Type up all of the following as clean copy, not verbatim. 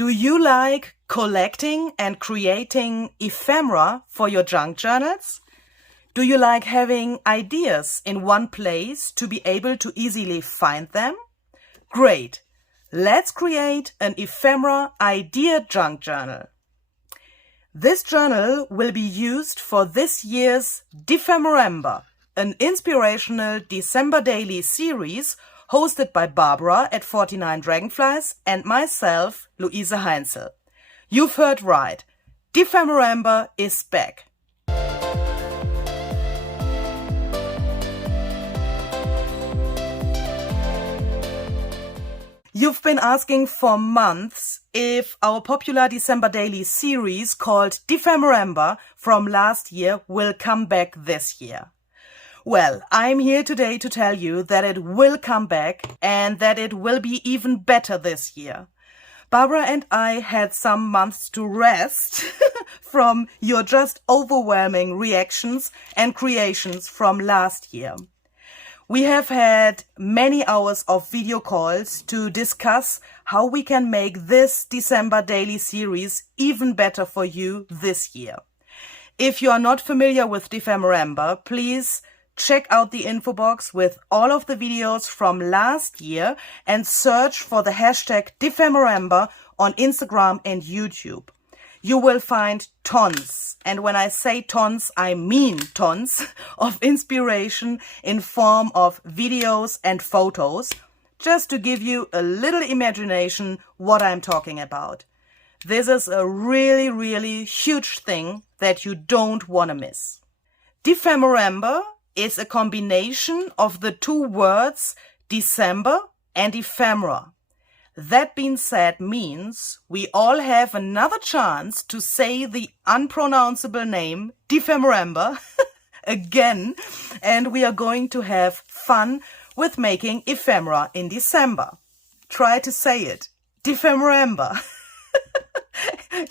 Do you like collecting and creating ephemera for your junk journals? Do you like having ideas in one place to be able to easily find them? Great! Let's create an ephemera idea junk journal. This journal will be used for this year's DEPHEMEREMBER, an inspirational December daily series hosted by Barbara at 49 Dragonflies and myself, Luise Heinzel. You've heard right. DEPHEMEREMBER is back. You've been asking for months if our popular December daily series called DEPHEMEREMBER from last year will come back this year. Well, I'm here today to tell you that it will come back and that it will be even better this year. Barbara and I had some months to rest from your just overwhelming reactions and creations from last year. We have had many hours of video calls to discuss how we can make this December daily series even better for you this year. If you are not familiar with DEPHEMEREMBER, please check out the info box with all of the videos from last year and search for the hashtag DEPHEMEREMBER on Instagram and YouTube. You will find tons, and when I say tons, I mean tons, of inspiration in form of videos and photos, just to give you a little imagination what I'm talking about. This is a really, really huge thing that you don't want to miss. DEPHEMEREMBER is a combination of the two words December and ephemera. That being said means we all have another chance to say the unpronounceable name DEPHEMEREMBER again, and we are going to have fun with making ephemera in December. Try to say it. DEPHEMEREMBER.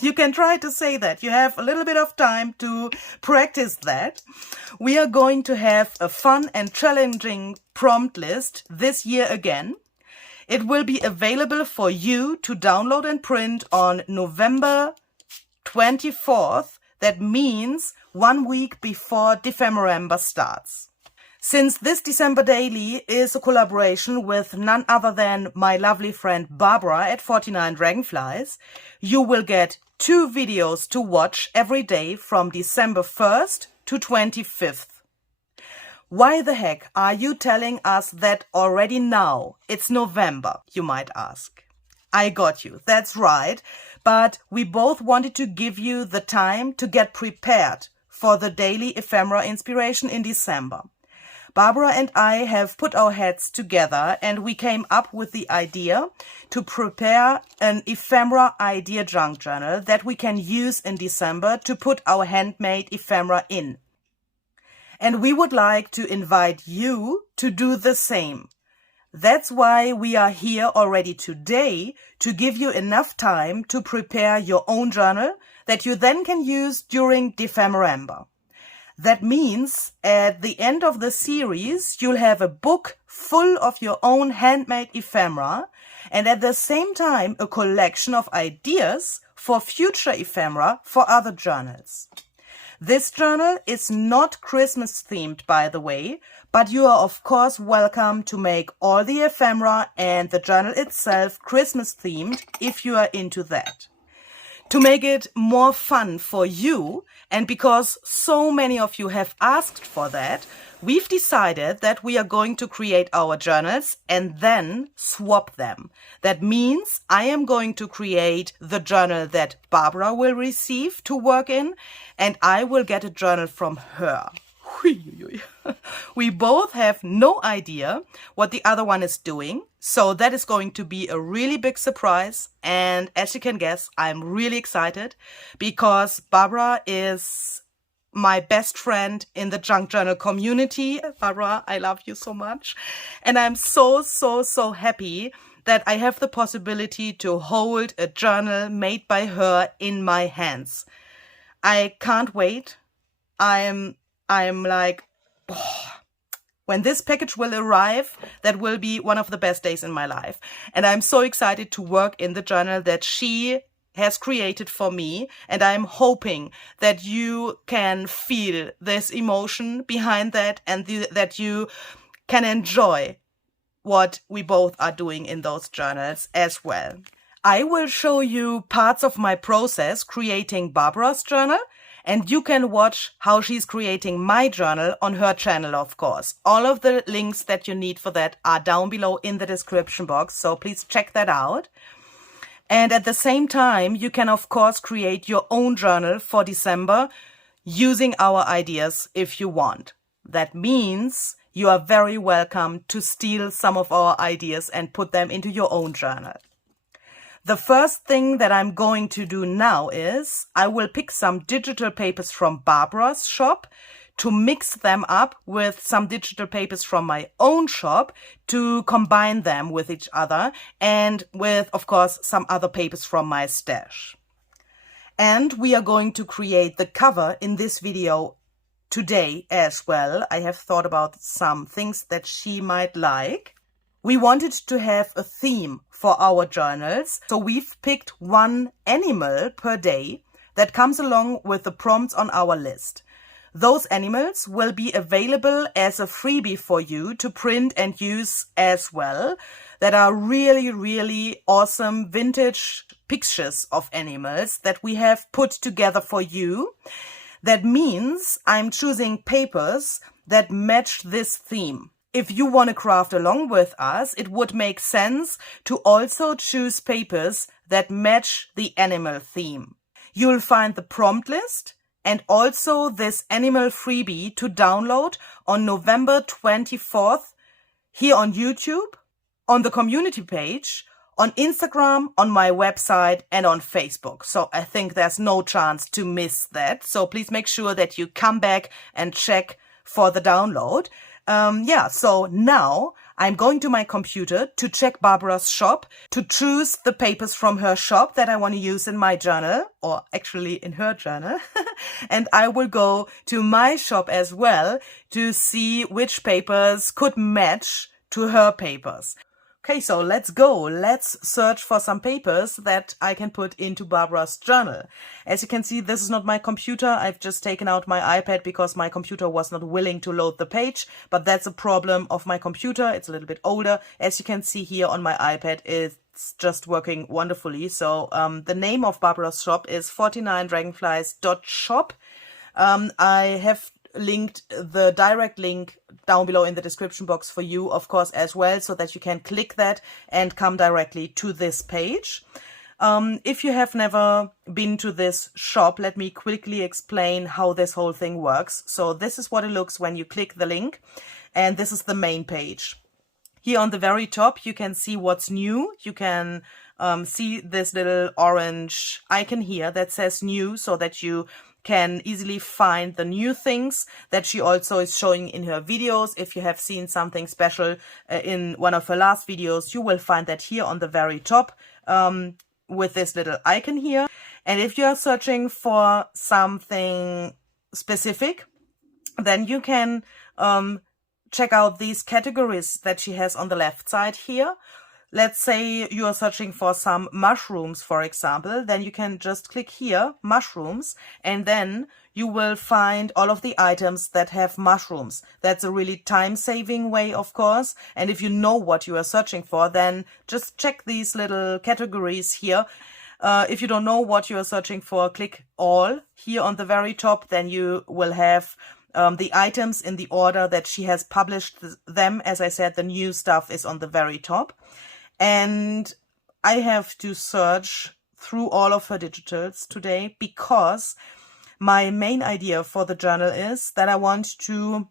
You can try to say that. You have a little bit of time to practice that. We are going to have a fun and challenging prompt list this year again. It will be available for you to download and print on November 24th. That means 1 week before DEPHEMEREMBER starts. Since this December daily is a collaboration with none other than my lovely friend Barbara at 49 Dragonflies, you will get 2 videos to watch every day from December 1st to 25th. Why the heck are you telling us that already now? It's November, you might ask. I got you, that's right, but we both wanted to give you the time to get prepared for the daily ephemera inspiration in December. Barbara and I have put our heads together and we came up with the idea to prepare an ephemera idea junk journal that we can use in December to put our handmade ephemera in. And we would like to invite you to do the same. That's why we are here already today, to give you enough time to prepare your own journal that you then can use during DEPHEMEREMBER. That means at the end of the series, you'll have a book full of your own handmade ephemera and at the same time a collection of ideas for future ephemera for other journals. This journal is not Christmas themed, by the way, but you are of course welcome to make all the ephemera and the journal itself Christmas themed if you are into that. To make it more fun for you, and because so many of you have asked for that, we've decided that we are going to create our journals and then swap them. That means I am going to create the journal that Barbara will receive to work in, and I will get a journal from her. We both have no idea what the other one is doing, so that is going to be a really big surprise. And as you can guess, I'm really excited because Barbara is my best friend in the junk journal community. Barbara, I love you so much. And I'm so happy that I have the possibility to hold a journal made by her in my hands. I can't wait. I'm like, oh, When this package will arrive, that will be one of the best days in my life. And I'm so excited to work in the journal that she has created for me. And I'm hoping that you can feel this emotion behind that and that you can enjoy what we both are doing in those journals as well. I will show you parts of my process creating Barbara's journal, and you can watch how she's creating my journal on her channel, of course. All of the links that you need for that are down below in the description box, so please check that out. And at the same time, you can, of course, create your own journal for December using our ideas if you want. That means you are very welcome to steal some of our ideas and put them into your own journal. The first thing that I'm going to do now is I will pick some digital papers from Barbara's shop to mix them up with some digital papers from my own shop to combine them with each other and with, of course, some other papers from my stash. And we are going to create the cover in this video today as well. I have thought about some things that she might like. We wanted to have a theme for our journals, so we've picked one animal per day that comes along with the prompts on our list. Those animals will be available as a freebie for you to print and use as well. That are really, really awesome vintage pictures of animals that we have put together for you. That means I'm choosing papers that match this theme. If you want to craft along with us, it would make sense to also choose papers that match the animal theme. You'll find the prompt list and also this animal freebie to download on November 24th here on YouTube, on the community page, on Instagram, on my website, and on Facebook. So I think there's no chance to miss that. So please make sure that you come back and check for the download. So now I'm going to my computer to check Barbara's shop, to choose the papers from her shop that I want to use in my journal, or actually in her journal. And I will go to my shop as well to see which papers could match to her papers. Okay, so let's go. Let's search for some papers that I can put into Barbara's journal. As you can see, this is not my computer. I've just taken out my iPad because my computer was not willing to load the page, but that's a problem of my computer. It's a little bit older. As you can see here on my iPad, it's just working wonderfully. So the name of Barbara's shop is 49dragonflies.shop. I have linked the direct link down below in the description box for you, of course, as well, so that you can click that and come directly to this page. If you have never been to this shop, let me quickly explain how this whole thing works. So this is what it looks when you click the link, and this is the main page. Here on the very top, you can see what's new. You can see this little orange icon here that says new, so that you can easily find the new things that she also is showing in her videos. If you have seen something special in one of her last videos, you will find that here on the very top with this little icon here. And if you are searching for something specific, then you can check out these categories that she has on the left side here. Let's say you are searching for some mushrooms, for example, then you can just click here, mushrooms, and then you will find all of the items that have mushrooms. That's a really time-saving way, of course. And if you know what you are searching for, then just check these little categories here. If you don't know what you are searching for, click all here on the very top, then you will have the items in the order that she has published them. As I said, the new stuff is on the very top. And I have to search through all of her digitals today because my main idea for the journal is that I want to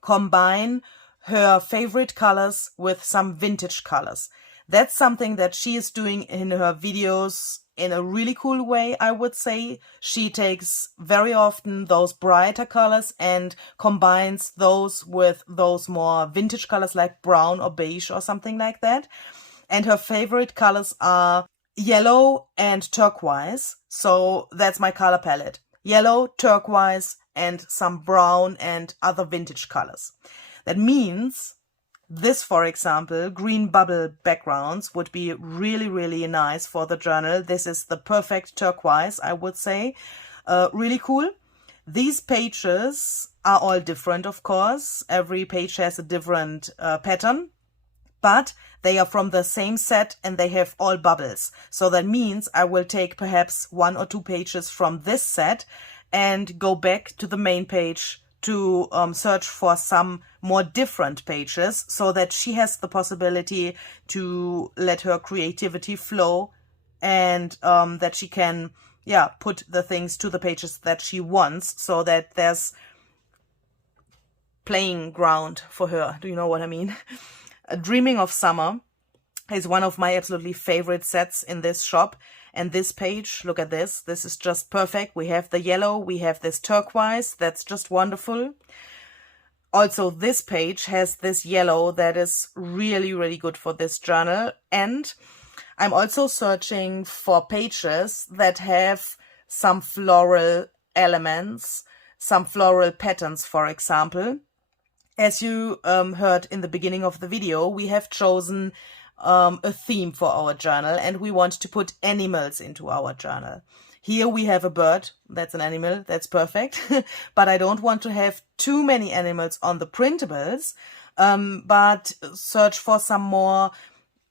combine her favorite colors with some vintage colors. That's something that she is doing in her videos in a really cool way, I would say. She takes very often those brighter colors and combines those with those more vintage colors like brown or beige or something like that. And her favorite colors are yellow and turquoise. So that's my color palette. Yellow, turquoise, and some brown and other vintage colors. That means this, for example, green bubble backgrounds would be really, really nice for the journal. This is the perfect turquoise, I would say. Really cool. These pages are all different, of course. Every page has a different pattern, but they are from the same set and they have all bubbles. So that means I will take perhaps 1 or 2 pages from this set and go back to the main page to search for some more different pages, so that she has the possibility to let her creativity flow, and that she can, yeah, put the things to the pages that she wants, so that there's playing ground for her. Do you know what I mean? Dreaming of Summer is one of my absolutely favorite sets in this shop. And this page, look at this. This is just perfect. We have the yellow, we have this turquoise. That's just wonderful. Also, this page has this yellow that is really, really good for this journal. And I'm also searching for pages that have some floral elements, some floral patterns, for example. As you heard in the beginning of the video, we have chosen a theme for our journal, and we want to put animals into our journal. Here we have a bird. That's an animal. That's perfect. But I don't want to have too many animals on the printables, but search for some more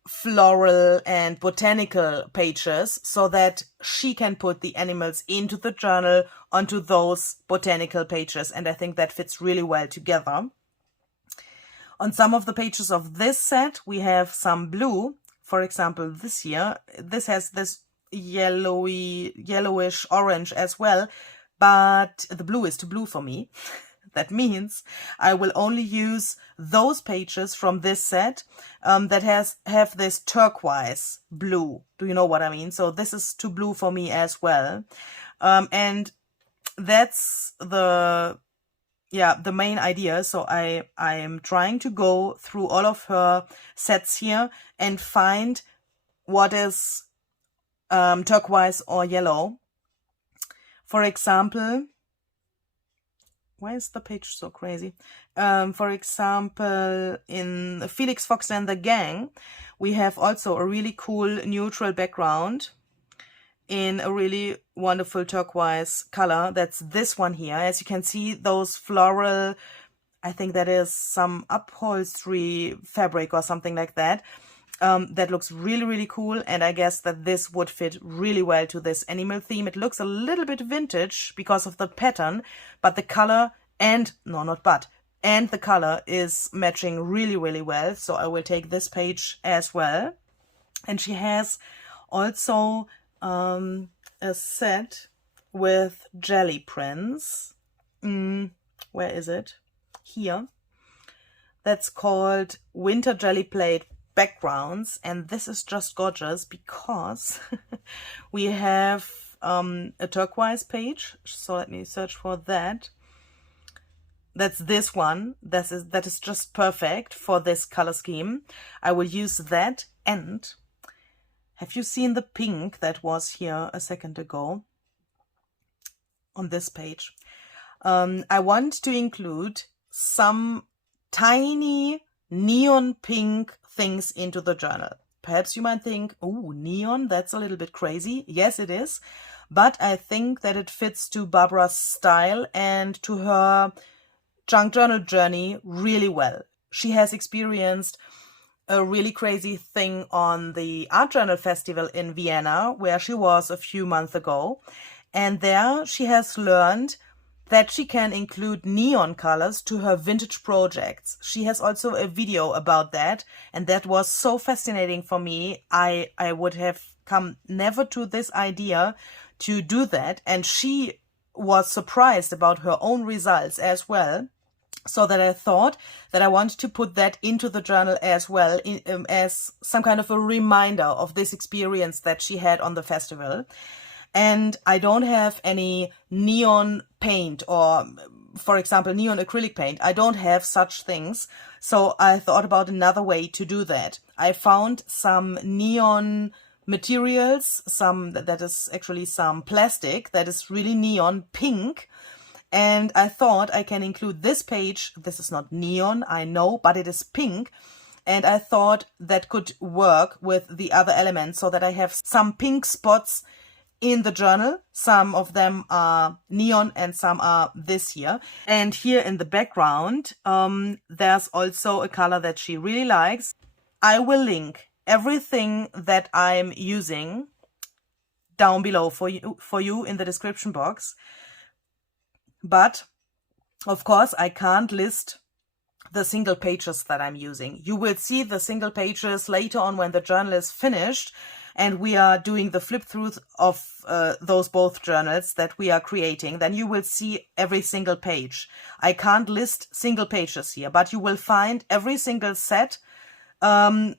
floral and botanical pages so that she can put the animals into the journal onto those botanical pages. And I think that fits really well together. On some of the pages of this set, we have some blue. For example, this here, this has this yellowish orange as well, but the blue is too blue for me. That means I will only use those pages from this set that have this turquoise blue. Do you know what I mean? So this is too blue for me as well. And that's the main idea. So I am trying to go through all of her sets here and find what is turquoise or yellow. For example, why is the page so crazy? For example, in Felix, Fox and the Gang, we have also a really cool neutral background in a really wonderful turquoise color. That's this one here. As you can see, those floral, I think that is some upholstery fabric or something like that. That looks really, really cool. And I guess that this would fit really well to this animal theme. It looks a little bit vintage because of the pattern, but the color and the color is matching really, really well. So I will take this page as well. And she has also a set with jelly prints. Where is it? Here. That's called Winter Jelly Plate Backgrounds, and this is just gorgeous because we have a turquoise page. So let me search for that. That's this one. That is just perfect for this color scheme. I will use that. And have you seen the pink that was here a second ago on this page? I want to include some tiny neon pink things into the journal. Perhaps you might think, oh, neon, that's a little bit crazy. Yes, it is. But I think that it fits to Barbara's style and to her junk journal journey really well. She has experienced a really crazy thing on the Art Journal Festival in Vienna, where she was a few months ago. And there she has learned that she can include neon colors to her vintage projects. She has also a video about that, and that was so fascinating for me. I would have come never to this idea to do that, and she was surprised about her own results as well. So that I thought that I want to put that into the journal as well, as some kind of a reminder of this experience that she had on the festival. And I don't have any neon paint or, for example, neon acrylic paint. I don't have such things. So I thought about another way to do that. I found some neon materials, that is actually some plastic that is really neon pink. And I thought I can include this page. This is not neon, I know, but it is pink. And I thought that could work with the other elements so that I have some pink spots in the journal. Some of them are neon and some are this here. And here in the background, there's also a color that she really likes. I will link everything that I'm using down below for you in the description box. But of course, I can't list the single pages that I'm using. You will see the single pages later on when the journal is finished and we are doing the flip throughs of those both journals that we are creating. Then you will see every single page. I can't list single pages here, but you will find every single set that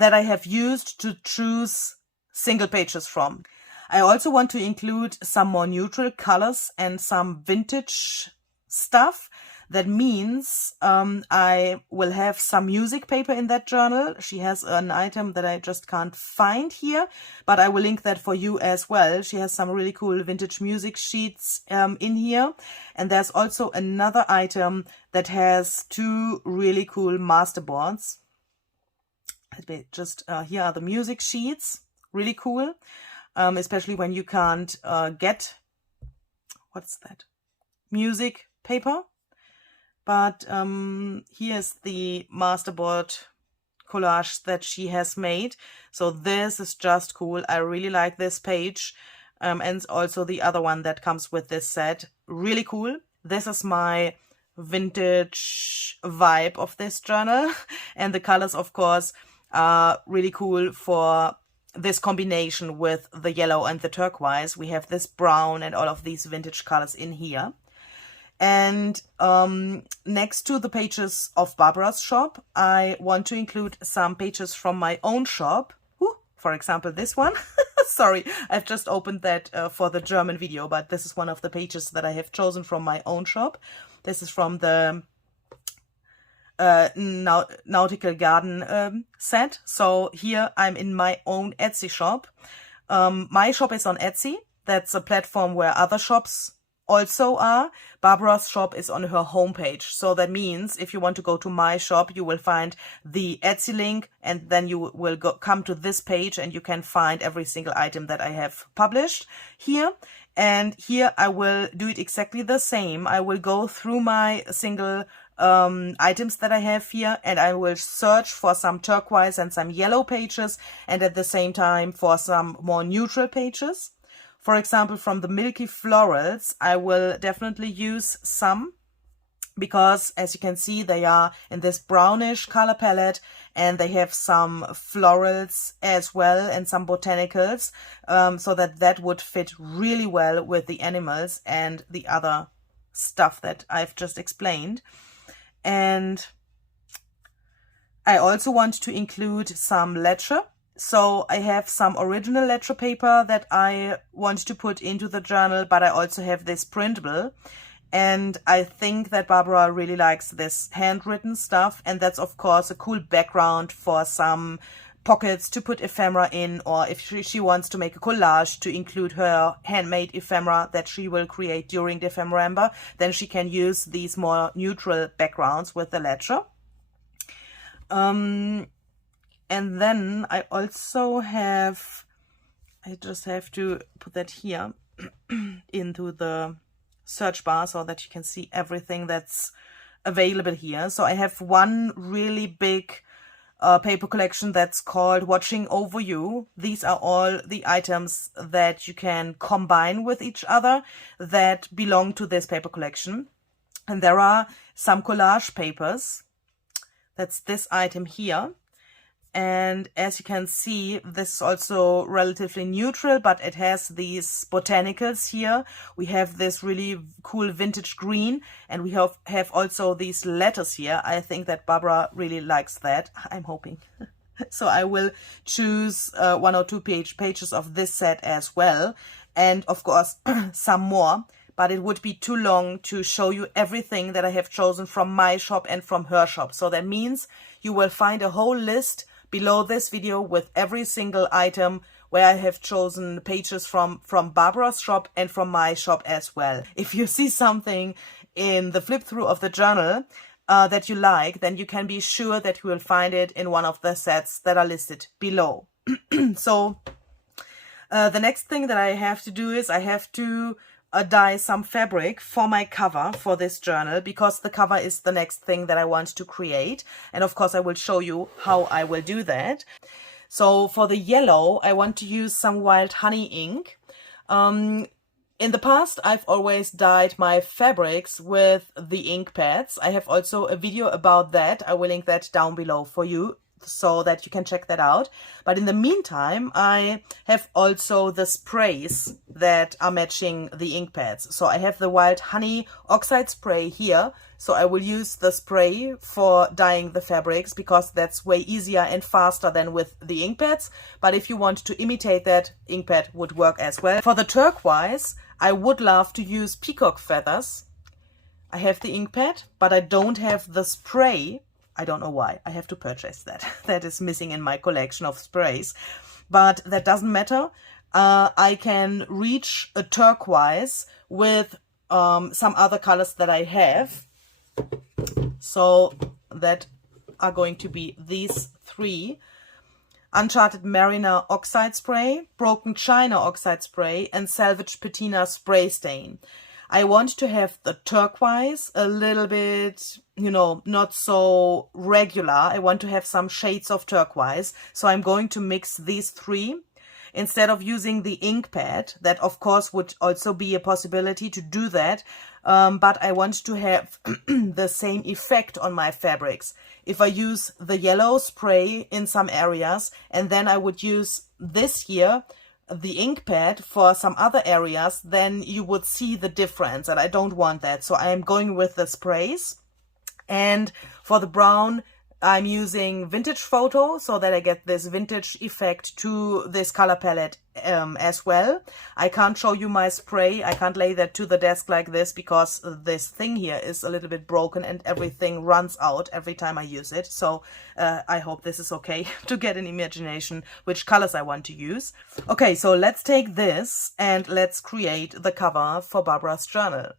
I have used to choose single pages from. I also want to include some more neutral colors and some vintage stuff. That means I will have some music paper in that journal. She has an item that I just can't find here, but I will link that for you as well. She has some really cool vintage music sheets in here. And there's also another item that has two really cool masterboards. Just here are the music sheets, really cool. Especially when you can't get, what's that, music paper. But here's the masterboard collage that she has made. So this is just cool. I really like this page. And also the other one that comes with this set. Really cool. This is my vintage vibe of this journal. And the colors, of course, are really cool for this combination with the yellow and the turquoise. We have this brown and all of these vintage colors in here. And next to the pages of Barbara's shop, I want to include some pages from my own shop. Ooh, for example, this one. Sorry, I've just opened that for the German video, but this is one of the pages that I have chosen from my own shop. This is from the nautical garden set. So here I'm in my own Etsy shop. My shop is on Etsy. That's a platform where other shops also are. Barbara's shop is on her homepage. So that means if you want to go to my shop, you will find the Etsy link and then you will come to this page and you can find every single item that I have published here. And here I will do it exactly the same. I will go through my single items that I have here and I will search for some turquoise and some yellow pages and at the same time for some more neutral pages. For example, from the Milky Florals, I will definitely use some because as you can see, they are in this brownish color palette and they have some florals as well and some botanicals, so that would fit really well with the animals and the other stuff that I've just explained. And I also want to include some ledger. So I have some original ledger paper that I want to put into the journal, but I also have this printable. And I think that Barbara really likes this handwritten stuff. And that's, of course, a cool background for some pockets to put ephemera in, or if she wants to make a collage to include her handmade ephemera that she will create during Dephemeraember, then she can use these more neutral backgrounds with the ledger. And then I also have, I just have to put that here into the search bar so that you can see everything that's available here. So I have one really big paper collection that's called Watching Over You. These are all the items that you can combine with each other that belong to this paper collection. And there are some collage papers. That's this item here. And as you can see, this is also relatively neutral, but it has these botanicals here. We have this really cool vintage green, and we have also these letters here. I think that Barbara really likes that. I'm hoping. So I will choose 1 or 2 pages of this set as well. And of course, some more. But it would be too long to show you everything that I have chosen from my shop and from her shop. So that means you will find a whole list below this video with every single item where I have chosen pages from Barbara's shop and from my shop as well. If you see something in the flip through of the journal that you like, then you can be sure that you will find it in one of the sets that are listed below. So the next thing that I have to do is I have to dye some fabric for my cover for this journal, because the cover is the next thing that I want to create. And of course I will show you how I will do that. So for the yellow, I want to use some wild honey ink. In the past, I've always dyed my fabrics with the ink pads. I have also a video about that. I will link that down below for you, so that you can check that out. But in the meantime, I have also the sprays that are matching the ink pads. So I have the wild honey oxide spray here. So I will use the spray for dyeing the fabrics, because that's way easier and faster than with the ink pads. But if you want to imitate that, ink pad would work as well. For the turquoise, I would love to use peacock feathers. I have the ink pad, but I don't have the spray. I don't know why. I have to purchase that. That is missing in my collection of sprays. But that doesn't matter. I can reach a turquoise with some other colors that I have. So that are going to be these three. Uncharted Mariner Oxide Spray, Broken China Oxide Spray, and Salvage Patina Spray Stain. I want to have the turquoise a little bit, you know, not so regular. I want to have some shades of turquoise. So I'm going to mix these three instead of using the ink pad. That, of course, would also be a possibility to do that. But I want to have the same effect on my fabrics. If I use the yellow spray in some areas, and then I would use this here, the ink pad, for some other areas, then you would see the difference, and I don't want that. So I am going with the sprays. And for the brown, I'm using Vintage Photo, so that I get this vintage effect to this color palette as well. I can't show you my spray. I can't lay that to the desk like this, because this thing here is a little bit broken and everything runs out every time I use it. So I hope this is okay to get an imagination which colors I want to use. Okay, so let's take this and let's create the cover for Barbara's journal.